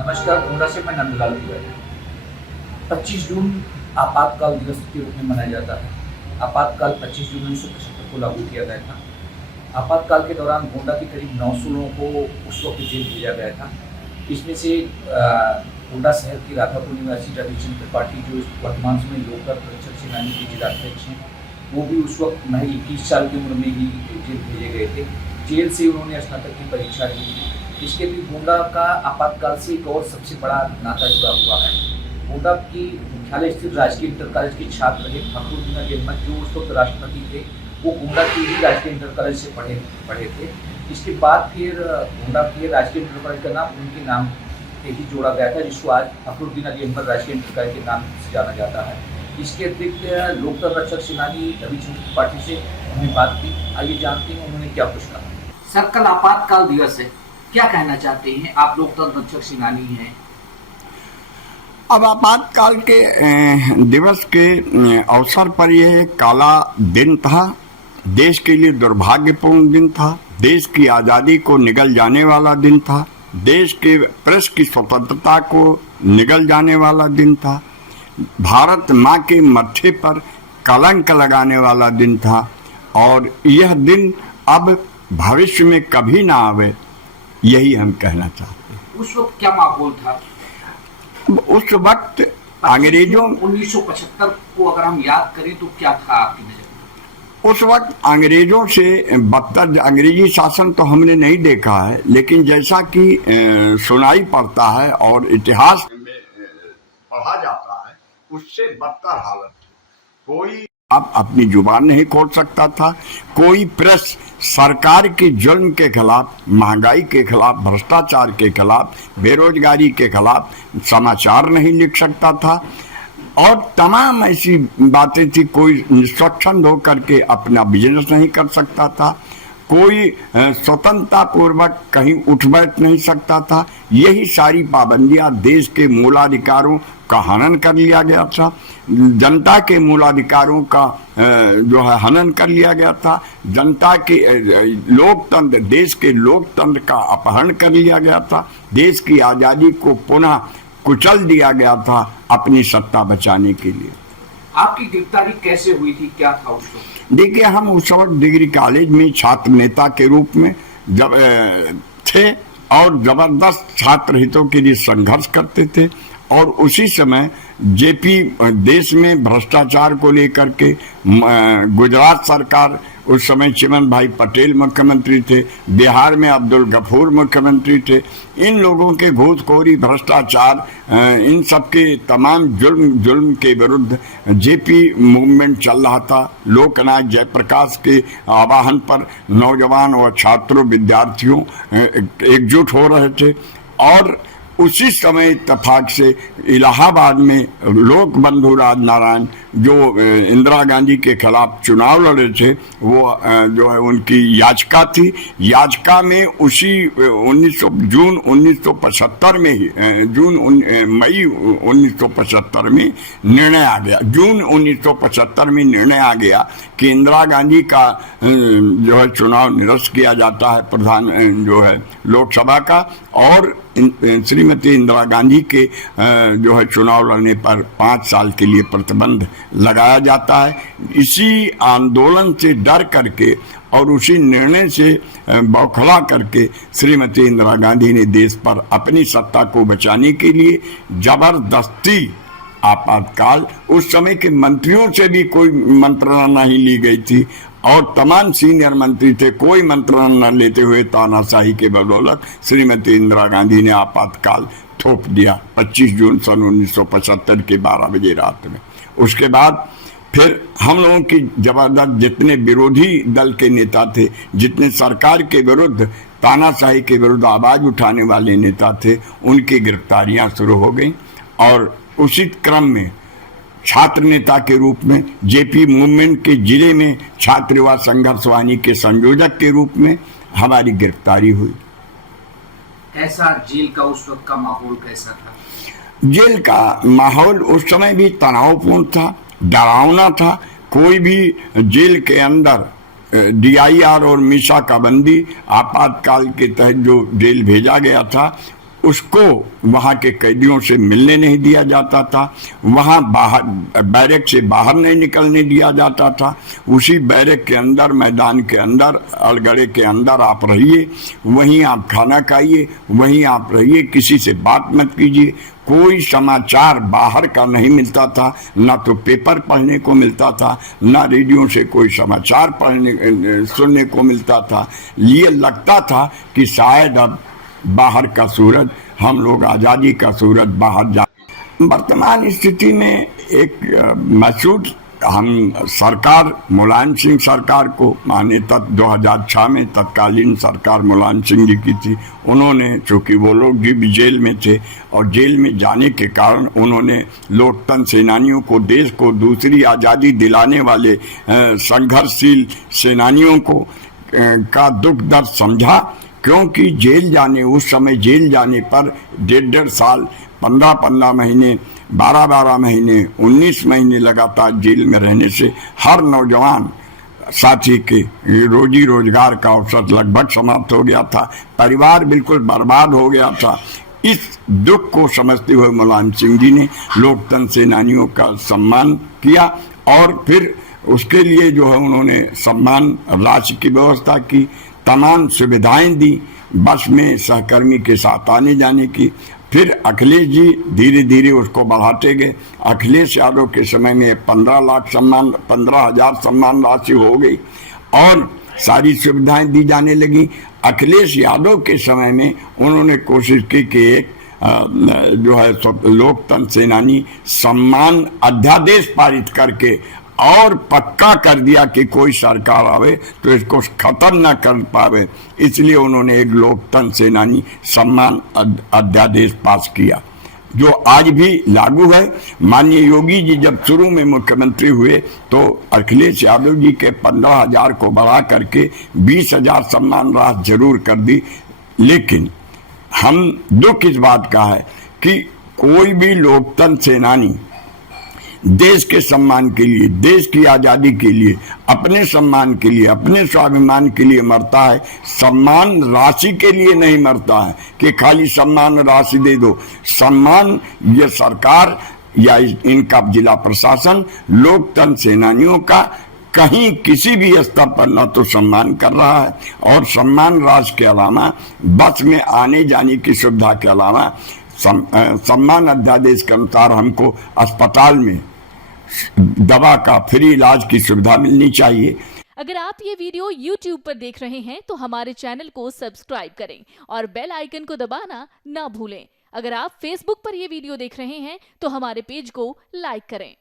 नमस्कार, गोंडा से मैं नंदलाल तिवारी। 25 जून आपातकाल दिवस के रूप में मनाया जाता है। आपातकाल 25 जून 1975 को लागू किया गया था। आपातकाल के दौरान गोंडा के करीब 900 लोगों को उस वक्त जेल भेजा गया था। इसमें से गोंडा शहर की राधापुर निवासी रविचंद्र त्रिपाठी, जो वर्तमान समय लोकतंत्र रक्षक सेनानी के जिलाध्यक्ष हैं, वो भी उस वक्त महज 21 साल की उम्र में ही जेल भेजे गए थे। जेल से उन्होंने स्नातक की परीक्षा दी थी। इसके भी गोंडा का आपातकाल से एक और सबसे बड़ा नाता जुड़ा हुआ है। गोंडा की मुख्यालय स्थित राजकीय इंटर कॉलेज के छात्र रहे फखरुद्दीन अली अहमद, जो उस वक्त राष्ट्रपति थे, वो गोंडा के ही राजकीय इंटर कॉलेज से पढ़े थे। इसके बाद फिर गोंडा के राजकीय इंटर कॉलेज का नाम उनके नाम पे ही जोड़ा गया था, जिसको आज फखरुद्दीन अली अहमद राजकीय इंटर कॉलेज के नाम से जाना जाता है। इसके अतिरिक्त लोकतंत्र रक्षक सेनानी रविचंद्र त्रिपाठी से हमने बात की। आइए जानते हैं उन्होंने क्या कुछ कहा। सर, कल आपातकाल दिवस है, क्या कहना चाहते हैं? आप लोकतंत्र रक्षक सेनानी हैं। अब आपातकाल के दिवस के अवसर पर यह काला दिन था, देश के लिए दुर्भाग्यपूर्ण दिन था, देश की आज़ादी को निगल जाने वाला दिन था, देश के प्रेस की स्वतंत्रता को निगल जाने वाला दिन था, भारत माँ के मत्थे पर कलंक लगाने वाला दिन था। और यह दिन अब भविष्य में कभी ना आवे, यही हम कहना चाहते हैं। उस वक्त क्या माहौल था? उस वक्त अंग्रेजों 1975 को अगर हम याद करें तो क्या था आपकी नजर में? उस वक्त अंग्रेजों से बदतर अंग्रेजी शासन तो हमने नहीं देखा है, लेकिन जैसा कि सुनाई पड़ता है और इतिहास में पढ़ा जाता है, उससे बदतर हालत थी। कोई अब अपनी जुबान नहीं खोल सकता था, कोई प्रेस सरकार के जुल्म के खिलाफ, महंगाई के खिलाफ, भ्रष्टाचार के खिलाफ, बेरोजगारी के खिलाफ समाचार नहीं लिख सकता था और तमाम ऐसी बातें थी। कोई स्वच्छंद होकर के अपना बिजनेस नहीं कर सकता था, कोई स्वतंत्रता पूर्वक कहीं उठ बैठ नहीं सकता था। यही सारी पाबंदियां देश के मूलाधिकारों का हनन कर लिया गया था, जनता के मूलाधिकारों का जो है हनन कर लिया गया था, जनता के लोकतंत्र, देश के लोकतंत्र का अपहरण कर लिया गया था, देश की आज़ादी को पुनः कुचल दिया गया था अपनी सत्ता बचाने के लिए। आपकी गिरफ्तारी कैसे हुई थी, क्या था उस वक्त? देखिए, हम उस वक्त डिग्री कॉलेज में छात्र नेता के रूप में जब थे और जबरदस्त छात्र हितों के लिए संघर्ष करते थे। और उसी समय जेपी देश में भ्रष्टाचार को लेकर के गुजरात सरकार, उस समय चिमन भाई पटेल मुख्यमंत्री थे, बिहार में अब्दुल गफूर मुख्यमंत्री थे। इन लोगों के घूसखोरी, भ्रष्टाचार, इन सब के तमाम जुल्म के विरुद्ध जेपी मूवमेंट चल रहा था। लोकनायक जयप्रकाश के आह्वान पर नौजवान और छात्रों, विद्यार्थियों एकजुट हो रहे थे। और उसी समय इत्तेफाक से इलाहाबाद में लोक बंधु राजनारायण, जो इंदिरा गांधी के खिलाफ चुनाव लड़े थे, वो जो है उनकी याचिका थी। याचिका में उसी जून 1975 में ही मई 1975 में निर्णय आ गया। जून 1975 में निर्णय आ गया कि इंदिरा गांधी का जो है चुनाव निरस्त किया जाता है, प्रधान जो है लोकसभा का, और श्रीमती इंदिरा गांधी के जो है चुनाव लड़ने पर 5 साल के लिए प्रतिबंध लगाया जाता है। इसी आंदोलन से डर करके और उसी निर्णय से बौखला करके श्रीमती इंदिरा गांधी ने देश पर अपनी सत्ता को बचाने के लिए जबरदस्ती आपातकाल, उस समय के मंत्रियों से भी कोई मंत्रणा नहीं ली गई थी और तमाम सीनियर मंत्री थे, कोई मंत्रणा न लेते हुए तानाशाही के बदौलत श्रीमती इंदिरा गांधी ने आपातकाल थोप दिया 25 जून सन 1975 के 12 बजे रात में। उसके बाद फिर हम लोगों की जबरदस्त, जितने विरोधी दल के नेता थे, जितने सरकार के विरुद्ध, तानाशाही के विरुद्ध आवाज उठाने वाले नेता थे, उनकी गिरफ्तारियां शुरू हो गई। और उसी क्रम में छात्र नेता के रूप में जेपी मूवमेंट के जिले में छात्र युवा संघर्ष वाहिनी के संयोजक के रूप में हमारी गिरफ्तारी हुई। कैसा जेल का उस वक्त का माहौल कैसा था? जेल का माहौल उस समय भी तनावपूर्ण था, डरावना था। कोई भी जेल के अंदर DIR और मीसा का बंदी आपातकाल के तहत जो जेल भेजा गया था, उसको वहां के कैदियों से मिलने नहीं दिया जाता था, वहां बाहर बैरक से बाहर नहीं निकलने दिया जाता था। उसी बैरक के अंदर, मैदान के अंदर, अलगड़े के अंदर आप रहिए, वहीं आप खाना खाइए, वहीं आप रहिए, किसी से बात मत कीजिए। कोई समाचार बाहर का नहीं मिलता था, ना तो पेपर पढ़ने को मिलता था, ना रेडियो से कोई समाचार सुनने को मिलता था। ये लगता था कि शायद अब बाहर का सूरज, हम लोग आज़ादी का सूरज बाहर जा। वर्तमान स्थिति में एक महसूस हम सरकार, मुलायम सिंह सरकार को माने, 2006 में तत्कालीन सरकार मुलायम सिंह जी की थी। उन्होंने, चूंकि वो लोग भी जेल में थे और जेल में जाने के कारण उन्होंने लोकतंत्र सेनानियों को, देश को दूसरी आज़ादी दिलाने वाले संघर्षशील सेनानियों को का दुख दर्द समझा। क्योंकि जेल जाने, उस समय जेल जाने पर 1.5 साल, 15 महीने, 12 महीने, 19 महीने लगातार जेल में रहने से हर नौजवान साथी के रोजी रोजगार का अवसर लगभग समाप्त हो गया था, परिवार बिल्कुल बर्बाद हो गया था। इस दुख को समझते हुए मुलायम सिंह जी ने लोकतंत्र सेनानियों का सम्मान किया और फिर उसके लिए जो है उन्होंने सम्मान राशि की व्यवस्था की, तमाम सुविधाएं दी, बस में सहकर्मी के साथ आने जाने की। फिर अखिलेश जी धीरे धीरे उसको बढ़ाते गए। अखिलेश यादव के समय में 15,000 सम्मान राशि हो गई और सारी सुविधाएं दी जाने लगी। अखिलेश यादव के समय में उन्होंने कोशिश की कि एक जो है लोकतंत्र सेनानी सम्मान अध्यादेश पारित करके और पक्का कर दिया कि कोई सरकार आवे तो इसको खत्म न कर पावे, इसलिए उन्होंने एक लोकतंत्र सेनानी सम्मान अध्यादेश पास किया, जो आज भी लागू है। माननीय योगी जी जब शुरू में मुख्यमंत्री हुए तो अखिलेश यादव जी के 15,000 को बढ़ा करके 20,000 सम्मान राशि जरूर कर दी। लेकिन हम दुख इस बात का है कि कोई भी लोकतंत्र सेनानी देश के सम्मान के लिए, देश की आजादी के लिए, अपने सम्मान के लिए, अपने स्वाभिमान के लिए मरता है, सम्मान राशि के लिए नहीं मरता है कि खाली सम्मान राशि दे दो। सम्मान ये सरकार या इनका जिला प्रशासन लोकतंत्र सेनानियों का कहीं किसी भी स्तर पर न तो सम्मान कर रहा है और सम्मान राशि के अलावा बस में आने जाने की सुविधा के अलावा सम्मान अध्यादेश के अनुसार हमको अस्पताल में दवा का फ्री इलाज की सुविधा मिलनी चाहिए। अगर आप ये वीडियो YouTube पर देख रहे हैं तो हमारे चैनल को सब्सक्राइब करें और बेल आइकन को दबाना ना भूलें। अगर आप Facebook पर ये वीडियो देख रहे हैं तो हमारे पेज को लाइक करें।